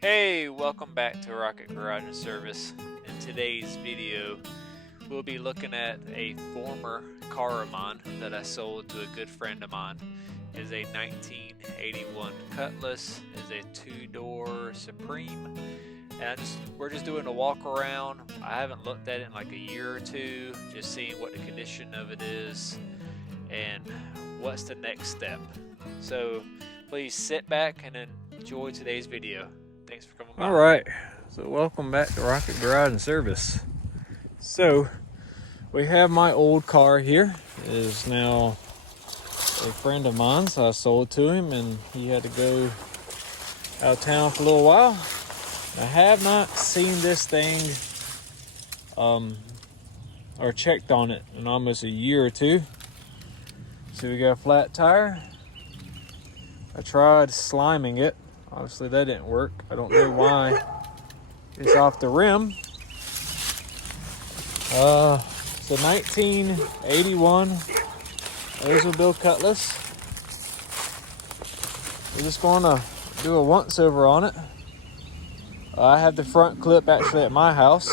Hey, welcome back to Rocket Garage and Service. In today's video, we'll be looking at a former car of mine that I sold to a good friend of mine. It is a 1981 Cutlass. It is a two-door Supreme. And we're just doing a walk around. I haven't looked at it in like a year or two, just seeing what the condition of it is and what's the next step. So please sit back and enjoy today's video. Thanks for coming by. All right, so welcome back to Rocket Garage and Service. So we have my old car here. It is now a friend of mine, so I sold to him and he had to go out of town for a little while. I have not seen this thing or checked on it in almost a year or two. So we got a flat tire. I tried sliming it. Obviously that didn't work. I don't know why it's off the rim. It's a 1981 Oldsmobile Cutlass. We're just going to do a once over on it. I have the front clip actually at my house.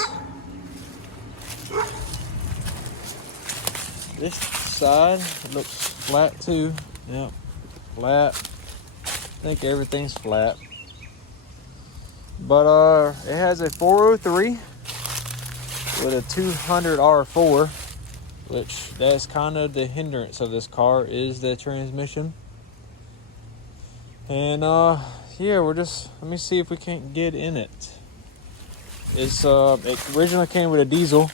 This side looks flat too. Yep, flat. I think everything's flat, but it has a 403 with a 200 R4, which that's kind of the hindrance of this car is the transmission. And yeah, let me see if we can't get in it. It originally came with a diesel,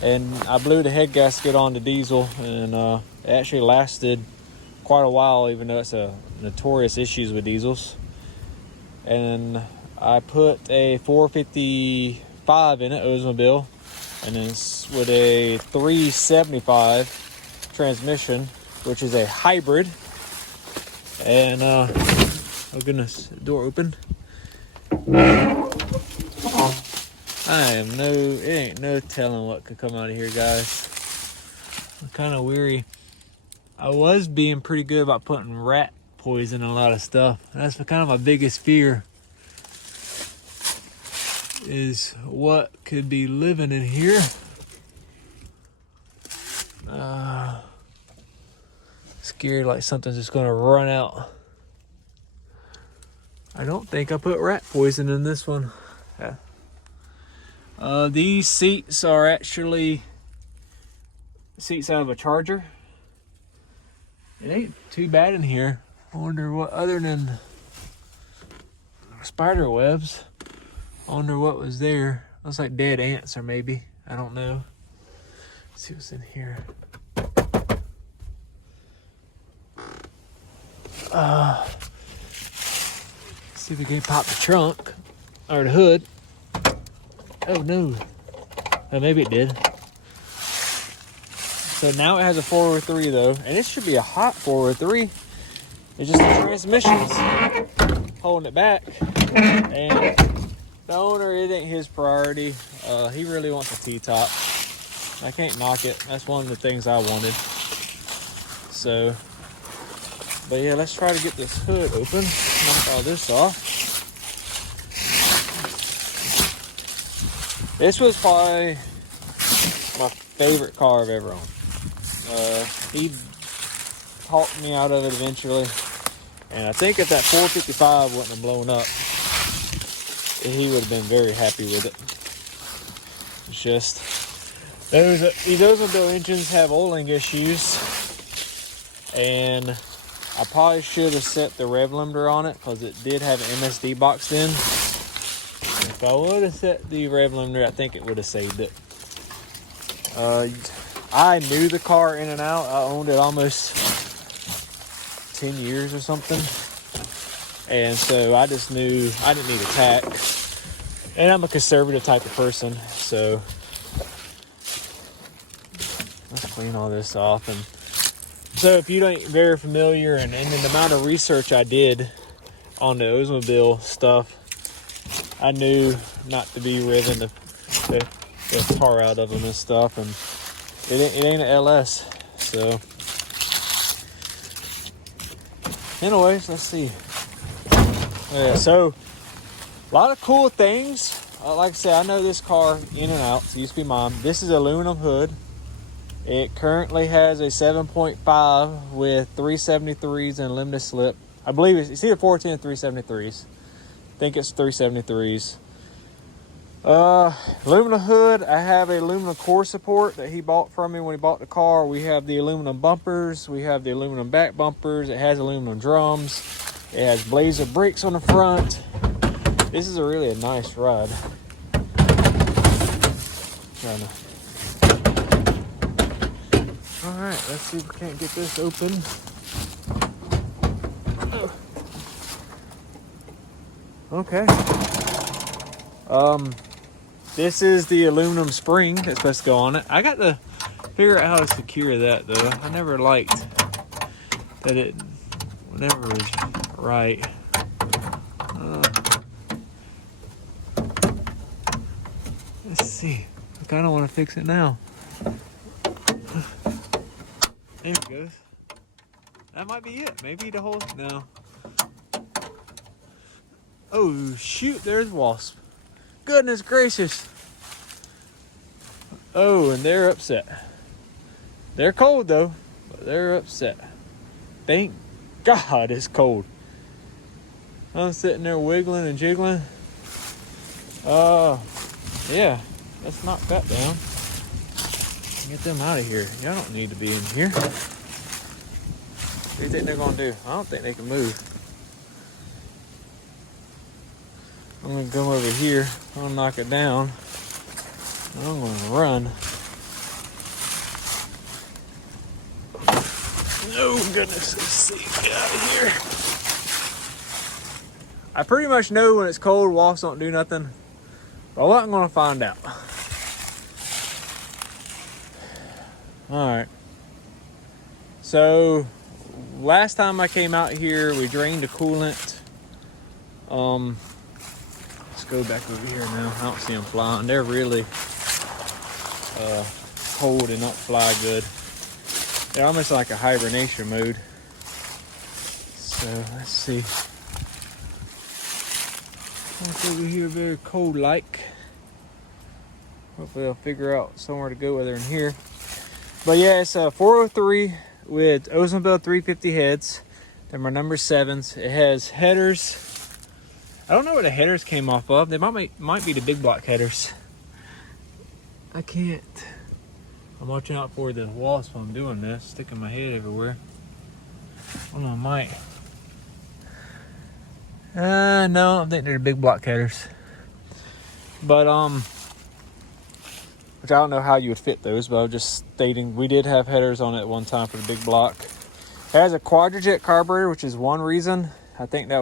and I blew the head gasket on the diesel, and it actually lasted quite a while, even though it's a notorious issues with diesels. And I put a 455 in it, Oldsmobile, and then with a 375 transmission, which is a hybrid. And oh goodness, door open. It ain't no telling what could come out of here, guys. I'm kind of weary. I was being pretty good about putting rat poison in a lot of stuff. That's kind of my biggest fear, is what could be living in here. Scared like something's just gonna run out. I don't think I put rat poison in this one. Yeah. These seats are actually seats out of a Charger. It ain't too bad in here. I wonder what, other than spider webs, I wonder what was there. Looks like dead ants, or maybe, I don't know. Let's see what's in here. See if we can pop the trunk or the hood. Oh no. Oh, maybe it did. So now it has a 403 though, and it should be a hot 403. It's just the transmission's holding it back. And the owner, it ain't his priority. He really wants a T-top. I can't knock it. That's one of the things I wanted. So, but yeah, let's try to get this hood open. Knock all this off. This was probably my favorite car I've ever owned. He talked me out of it eventually, and I think if that 455 wouldn't have blown up, he would have been very happy with it. It's just these Oldsmobile engines have oiling issues, and I probably should have set the rev limiter on it because it did have an MSD boxed in. If I would have set the rev limiter, I think it would have saved it. I knew the car in and out. I owned it almost 10 years or something. And so I just knew I didn't need a tack. And I'm a conservative type of person. So let's clean all this off. And so if you ain't very familiar, and the amount of research I did on the Oldsmobile stuff, I knew not to be revving the tar out of them and stuff. And it ain't an LS, so anyways, let's see. Yeah, so a lot of cool things. Like I said, I know this car in and out. It used to be mine. This is aluminum hood. It currently has a 7.5 with 373s and limited slip. I believe it's either 14 and 373s. I think it's 373s. Aluminum hood. I have a aluminum core support that he bought from me when he bought the car. We have the aluminum bumpers. We have the aluminum back bumpers. It has aluminum drums. It has blazer brakes on the front. This is really a nice ride. All right, let's see if we can't get this open. Okay. This is the aluminum spring that's supposed to go on it. I got to figure out how to secure that though. I never liked that it never was right. Let's see. I kind of want to fix it now. There it goes. That might be it. Maybe the whole... No. Oh, shoot. There's wasp. Goodness gracious. Oh, and they're upset. They're cold, though. But they're upset. Thank God it's cold. I'm sitting there wiggling and jiggling. Yeah. Let's knock that down. Get them out of here. Y'all don't need to be in here. What do you think they're going to do? I don't think they can move. I'm going to come over here. I'm going to knock it down. And I'm going to run. Oh, goodness. Let's see. Get out of here. I pretty much know when it's cold, wasps don't do nothing. But I'm not going to find out. Alright, so last time I came out here, we drained the coolant. Let's go back over here now. I don't see them flying. They're really cold and not fly good. They're almost like a hibernation mode. So let's see. It's over here very cold like. Hopefully I'll figure out somewhere to go whether in here. But yeah, it's a 403 with Oldsmobile 350 heads. They're my number 7s. It has headers. I don't know where the headers came off of. They might be the big block headers. I can't. I'm watching out for the wasp while I'm doing this. Sticking my head everywhere. Oh no, I might. No, I think they're the big block headers. But which I don't know how you would fit those, but I was just stating we did have headers on it at one time for the big block. It has a quadrajet carburetor, which is one reason. I think that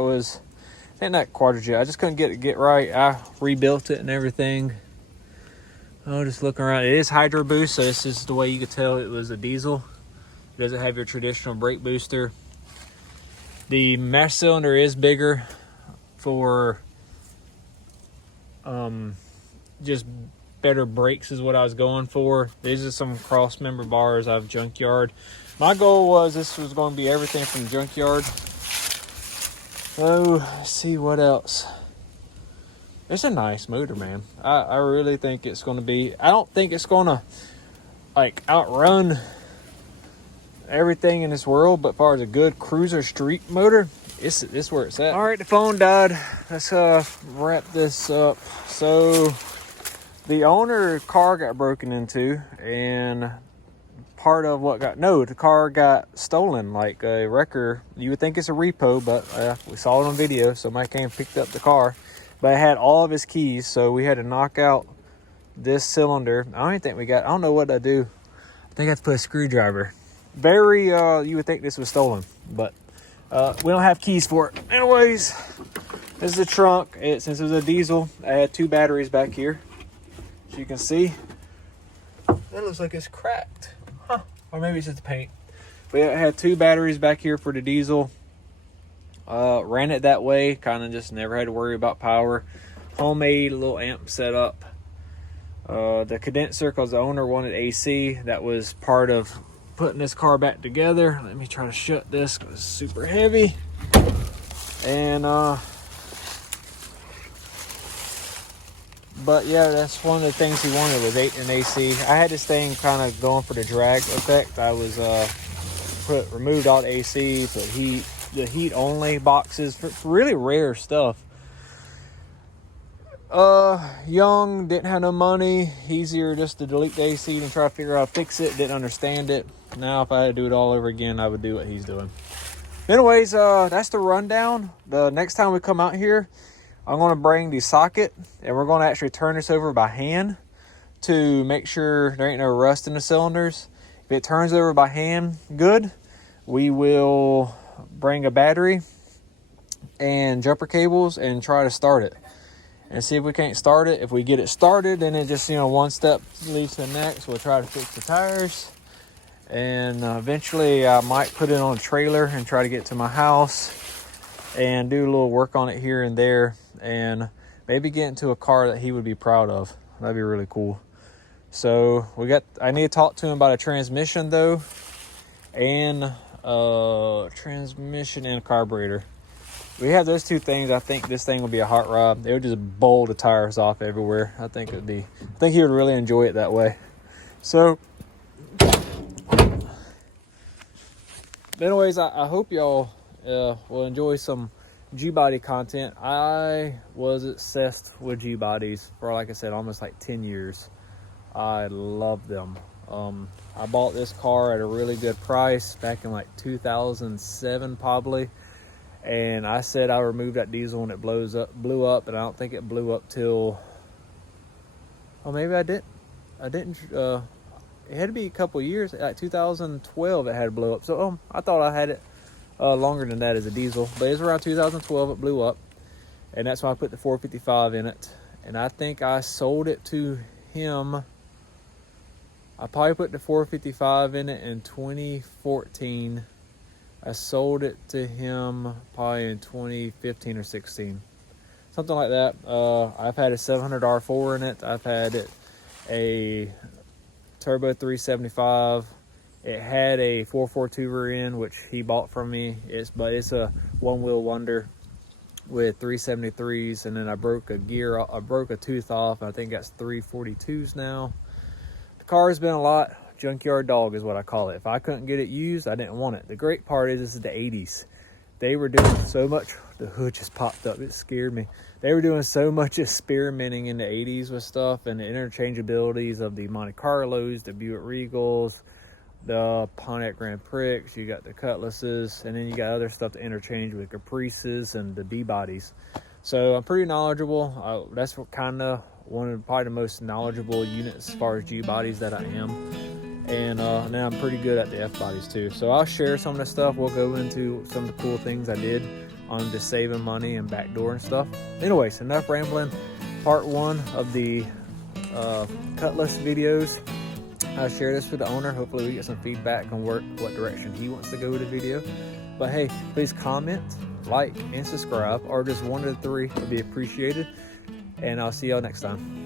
quadrajet, I just couldn't get right. I rebuilt it and everything. Oh, just looking around. It is hydro boost, so this is the way you could tell it was a diesel. It doesn't have your traditional brake booster. The mash cylinder is bigger for just better brakes is what I was going for. These are some cross member bars out of junkyard. My goal was this was going to be everything from junkyard. Oh, let's see what else. It's a nice motor, man. I really think it's going to be. I don't think it's going to like outrun everything in this world, but as far as a good cruiser street motor, it's where it's at. All right, the phone died. Let's wrap this up. So the owner's car got broken into, and part of what the car got stolen, like a wrecker. You would think it's a repo, but we saw it on video, so Mike came and picked up the car. But it had all of his keys, so we had to knock out this cylinder. I don't even think I don't know what to do. I think I have to put a screwdriver. Very, you would think this was stolen, but we don't have keys for it. Anyways, this is the trunk. Since it was a diesel, I had 2 batteries back here. As you can see, that looks like it's cracked. Huh. Or maybe it's just the paint. But yeah, I had 2 batteries back here for the diesel. Ran it that way, kind of just never had to worry about power. Homemade little amp setup. The condenser, because the owner wanted AC, that was part of putting this car back together. Let me try to shut this because it's super heavy. And But yeah, that's one of the things he wanted was an AC. I had this thing kind of going for the drag effect. I was removed all the AC, put the heat only boxes for really rare stuff. Young, didn't have no money, easier just to delete the AC than try to figure out how to fix it. Didn't understand it. Now if I had to do it all over again, I would do what he's doing. Anyways, that's the rundown. The next time we come out here, I'm going to bring the socket and we're going to actually turn this over by hand to make sure there ain't no rust in the cylinders. If it turns over by hand good, we will bring a battery and jumper cables and try to start it and see if we can't start it. If we get it started, then it just, one step leads to the next. We'll try to fix the tires, and eventually I might put it on a trailer and try to get to my house and do a little work on it here and there, and maybe get into a car that he would be proud of. That'd be really cool. So I need to talk to him about a transmission though, and transmission and carburetor. We have those two things. I think this thing will be a hot rod. It would just bowl the tires off everywhere. I think he would really enjoy it that way. So anyways, I hope y'all will enjoy some G-body content. I was obsessed with G-bodies for, like I said, almost like 10 years. I love them. I bought this car at a really good price back in like 2007 probably. And I said I removed that diesel when it blew up, and I don't think it blew up till, maybe I didn't. It had to be a couple years, like 2012 it had to blow up. So I thought I had it longer than that as a diesel, but it was around 2012 it blew up, and that's why I put the 455 in it. And I think I sold it to him. I probably put the 455 in it in 2014. I sold it to him probably in 2015 or 16, something like that. I've had a 700 R4 in it. I've had it a turbo 375. It had a 442 rear end, which he bought from me. But it's a one-wheel wonder with 373s, and then I broke a tooth off. I think that's 342s now. The car's been a lot. Junkyard dog is what I call it. If I couldn't get it used, I didn't want it. The great part is this is the 80s. They were doing so much. The hood just popped up. It scared me. They were doing so much experimenting in the 80s with stuff, and the interchangeabilities of the Monte Carlos, the Buick Regals, the Pontiac Grand Prix. You got the Cutlasses, and then you got other stuff to interchange with Caprices and the D-bodies. So I'm pretty knowledgeable. That's kind of one of probably the most knowledgeable units as far as G-bodies that I am. And now I'm pretty good at the F-bodies too. So I'll share some of the stuff. We'll go into some of the cool things I did on just saving money and backdoor and stuff. Anyways, enough rambling. Part 1 of the Cutlass videos. I'll share this with the owner. Hopefully we get some feedback on what direction he wants to go with the video. But hey, please comment, like, and subscribe, or just one of the three would be appreciated. And I'll see y'all next time.